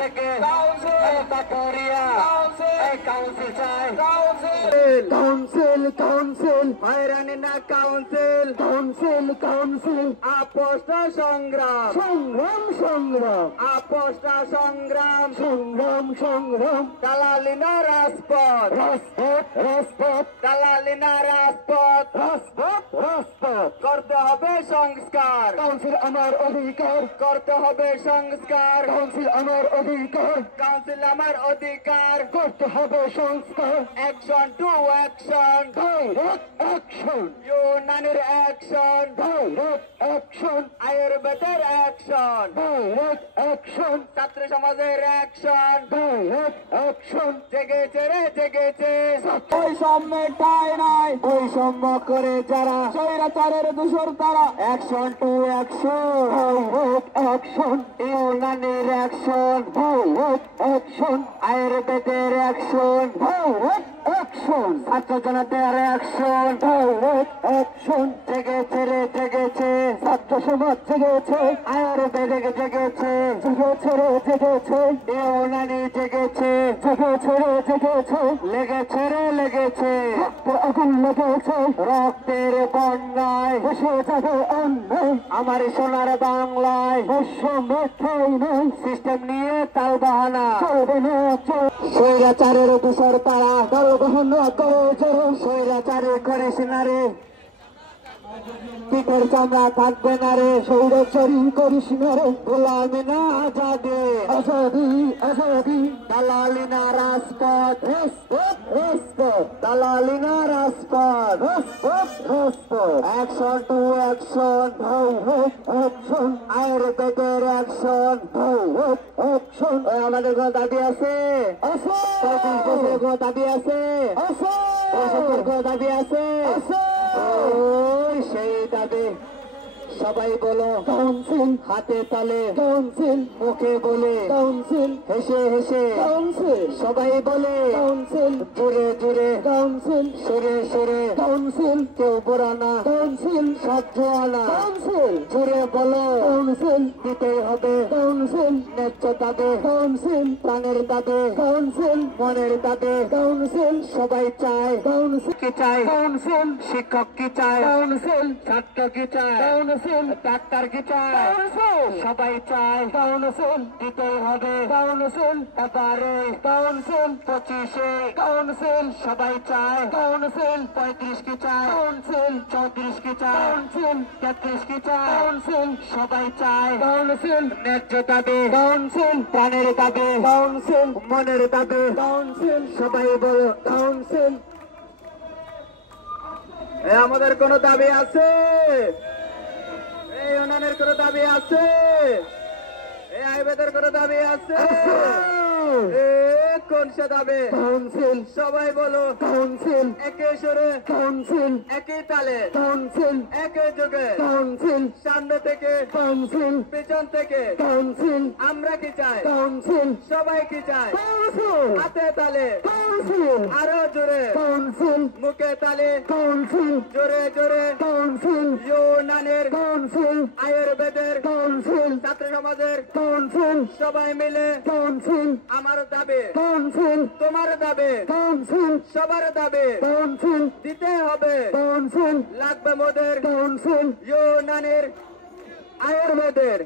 থেকে কাউন্সিল চাই council council হয়রানি না কাউন্সিল কাউন্সিল কাউন্সিল আপোষটা সংগ্রাম সংগ্রাম সংগ্রাম আপোষটা সংগ্রাম সংগ্রাম সংগ্রাম দালালি না রাজপথ রাজপথ রাজপথ দালালি না রাজপথ রাজপথ রাজপথ করতে হবে সংস্কার কাউন্সিল আমার অধিকার করতে হবে সংস্কার কাউন্সিল আমার অধিকার কাউন্সিল আমার অধিকার করতে হবে সংস্কার action to action direct action ইউনানির অ্যাকশন ডাইরেক্ট অ্যাকশন আয়ুর্বেদের অ্যাকশন ডাইরেক্ট অ্যাকশন ছাত্র সমাজের অ্যাকশন ডাইরেক্ট অ্যাকশন জেগেছে রে জেগেছে বৈষম্য ঠাই নাই বৈষম্য করে যারা স্বৈরাচারের দূষর তারা action to action direct action ইউনানির অ্যাকশন ডাইরেক্ট অ্যাকশন আয়ুর্বেদের অ্যাকশন ডাইরেক্ট অ্যাকশন ছাত্র জনতার অ্যাকশন ডাইরেক্ট অ্যাকশন জেগেছে রে জেগেছে ছাত্র সমাজ জেগেছে আয়ুর্বেদিক জেগেছে জেগেছে রে জেগেছে ইউনানি জেগেছে জেগেছে রে জেগেছে লেগেছে রে লেগেছে আগুন লেগেছে রক্তের বন্যায় বসে যাবে অন্যায় আমার সোনার বাংলায় বৈষম্যই নয় সিস্টেম নিয়ে তাল বাহানা চলবে না স্বৈরাচারের দূষর তারা তাল বাহানা করে স্বৈরাচারে করিস না রে পিঠের চামড়া থাকবে না রে স্বৈরাচারী করিস না রে গোলামি না আজাদি আজাদি আজাদি দালালি না রাজপথ রাজপথ রাজপথ দালালি না রাজপথ রাজপথ রাজপথ action to action direct action আয়ুর্বেদের অ্যাকশন ডাইরেক্ট অ্যাকশন আমাদের কোনো দাবি আছে আছে 35 বছরের কোনো দাবি আছে আছে 65 কোনো দাবি আছে আছে সেই দাবি সবাই বলো কাউন্সিল হাতে তালে কাউন্সিল মুখে বলে কাউন্সিল হেসে হেসে কাউন্সিল সবাই বলে কাউন্সিল জোরে জোরে কাউন্সিল সরে সরে কাউন্সিল কেউ পুরানা কাউন্সিল সাহায্য আনা কাউন্সিল জোরে বলো কাউন্সিল দিতেই হবে কাউন্সিল ন্যায্য দাবে কাউন্সিল প্রাণের দাবে কাউন্সিল মনের দাবে কাউন্সিল সবাই চায় কাউন্সিল কি চায় কাউন্সিল শিক্ষক কি চায় কাউন্সিল ছাত্র কি চায় কাউন্সিল ডাক্তার কি চায় সবাই চায় কাউন্সিল দিতেই হবে কাউন্সিল এবারে কাউন্সিল 25-এ কাউন্সিল সবাই চায় কাউন্সিল 35 কি চায় কাউন্সিল 34 কি চায় কাউন্সিল 33 কি চায় কাউন্সিল সবাই চায় কাউন্সিল ন্যায্য দাবি কাউন্সিল প্রাণের দাবি কাউন্সিল মনের দাবি কাউন্সিল সবাই বলো কাউন্সিল আমাদের কোনো দাবি আছে এই উন্নয়নের কোনো দাবি আছে এই আয়ুর্বেদের কোনো দাবি আছে কোন সে দাবি কাউন্সিল সবাই বলো কাউন্সিল একে সুরে কাউন্সিল একই তালে কাউন্সিল একই যুগে কাউন্সিল সামনে থেকে কাউন্সিল পিছন থেকে কাউন্সিল আমরা কি চাই কাউন্সিল সবাই কি চায় কাউন্সিল হাতে তালে কাউন্সিল আরো জোরে কাউন্সিল মুখে তালে কাউন্সিল জোরে জোরে কাউন্সিল ইউনানির কাউন্সিল আয়ুর্বেদের কাউন্সিল ছাত্র সমাজের কাউন্সিল সবাই মিলে কাউন্সিল আমার দাবি কাউন্সিল তোমার দাবি কাউন্সিল সবার দাবি কাউন্সিল দিতে হবে কাউন্সিল লাগবে মোদের কাউন্সিল ইউনানির আয়ুর্বেদের